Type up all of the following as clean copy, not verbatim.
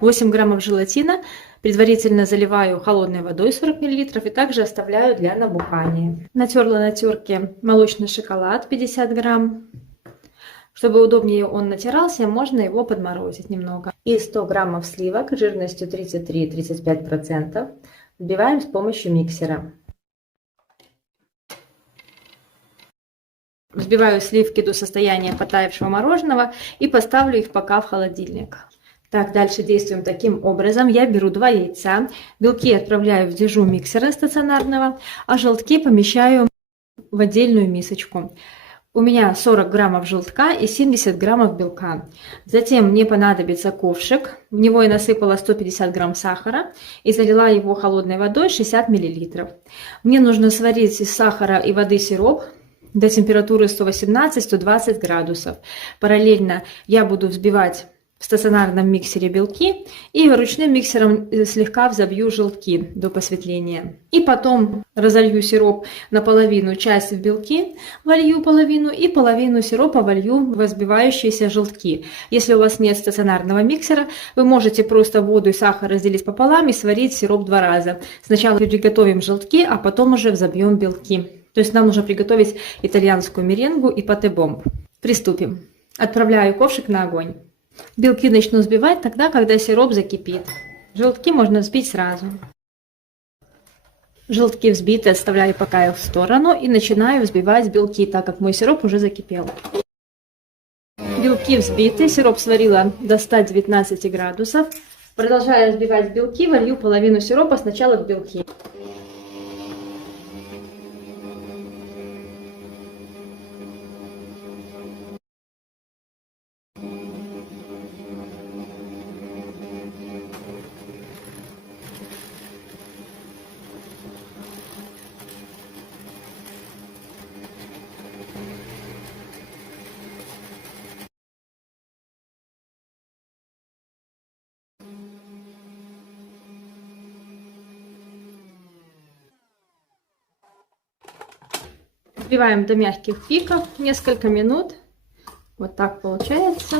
8 граммов желатина предварительно заливаю холодной водой 40 мл и также оставляю для набухания. Натерла на терке молочный шоколад 50 грамм. Чтобы удобнее он натирался, можно его подморозить немного. И 100 граммов сливок жирностью 33-35% взбиваем с помощью миксера. Взбиваю сливки до состояния подтаявшего мороженого и поставлю их пока в холодильник. Так, дальше действуем таким образом. Я беру 2 яйца, белки отправляю в дежу миксера стационарного, а желтки помещаю в отдельную мисочку. У меня 40 граммов желтка и 70 граммов белка. Затем мне понадобится ковшик. В него я насыпала 150 грамм сахара и залила его холодной водой 60 мл. Мне нужно сварить из сахара и воды сироп до температуры 118-120 градусов. Параллельно я буду взбивать в стационарном миксере белки и ручным миксером слегка взобью желтки до посветления. И потом разолью сироп наполовину, часть в белки волью половину и половину сиропа волью в взбивающиеся желтки. Если у вас нет стационарного миксера, вы можете просто воду и сахар разделить пополам и сварить сироп 2 раза. Сначала приготовим желтки, а потом уже взобьем белки. То есть нам нужно приготовить итальянскую меренгу и патэ-бомб. Приступим. Отправляю ковшик на огонь. Белки начну взбивать тогда, когда сироп закипит. Желтки можно взбить сразу. Желтки взбиты, отставляю пока их в сторону и начинаю взбивать белки, так как мой сироп уже закипел. Белки взбиты, сироп сварила до 119 градусов. Продолжаю взбивать белки, волью половину сиропа сначала в белки. Взбиваем до мягких пиков несколько минут. Вот так получается.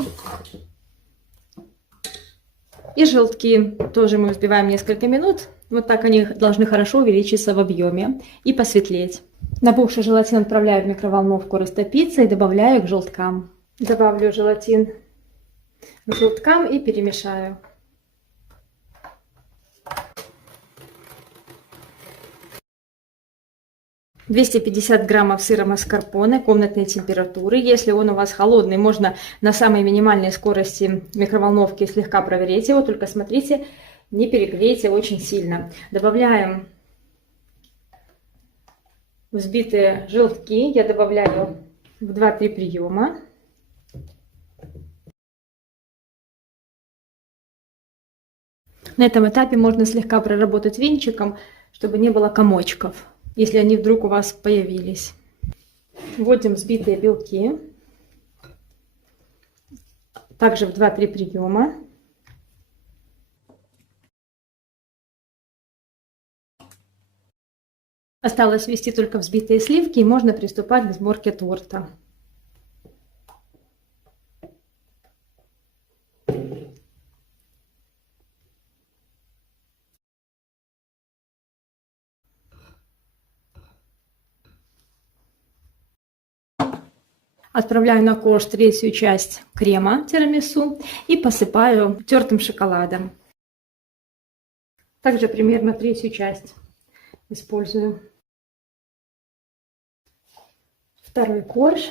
И желтки тоже мы взбиваем несколько минут. Вот так они должны хорошо увеличиться в объеме и посветлеть. Набухший желатин отправляю в микроволновку растопиться и добавляю к желткам. Добавлю желатин к желткам и перемешаю. 250 граммов сыра маскарпоне комнатной температуры. Если он у вас холодный, можно на самой минимальной скорости микроволновки слегка проверить его. Только смотрите, не перегрейте очень сильно. Добавляем взбитые желтки. Я добавляю в 2-3 приема. На этом этапе можно слегка проработать венчиком, чтобы не было комочков, если они вдруг у вас появились. Вводим взбитые белки. Также в 2-3 приема. Осталось ввести только взбитые сливки, и можно приступать к сборке торта. Отправляю на корж 1/3 часть крема тирамису и посыпаю тертым шоколадом. Также примерно 1/3 часть использую. Второй корж.